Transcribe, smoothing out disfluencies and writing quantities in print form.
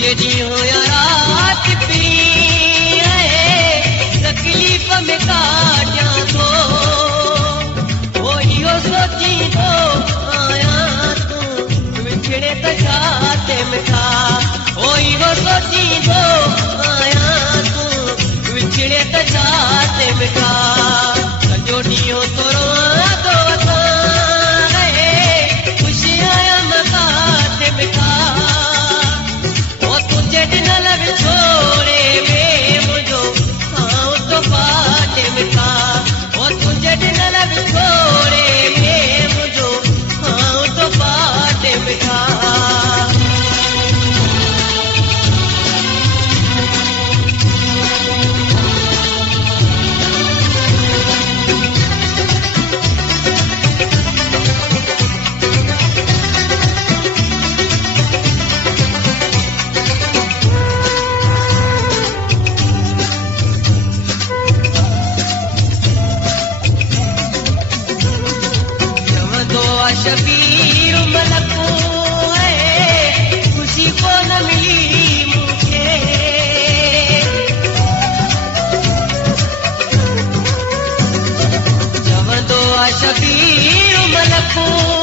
जेॾी हुया राति पी तकलीफ़ में काटियां थो ओ इहो सोचींदो आहियां तूं विछड़े त छाते मिठा ओ इहो सोचींदो आहियां तूं विछड़े त छाते मिठा सॼो ॾींहुं थोरो आदो ख़ुशी आहियां न काते मिठा छोड़े में मुझो हाँ तो पाटे मिठा ओ तुझे दिल छोड़े में मुझो हाँ तो पाटे मिठा शबीर मलको खुशी को न मिली मुझे जवंदो शबीर मलको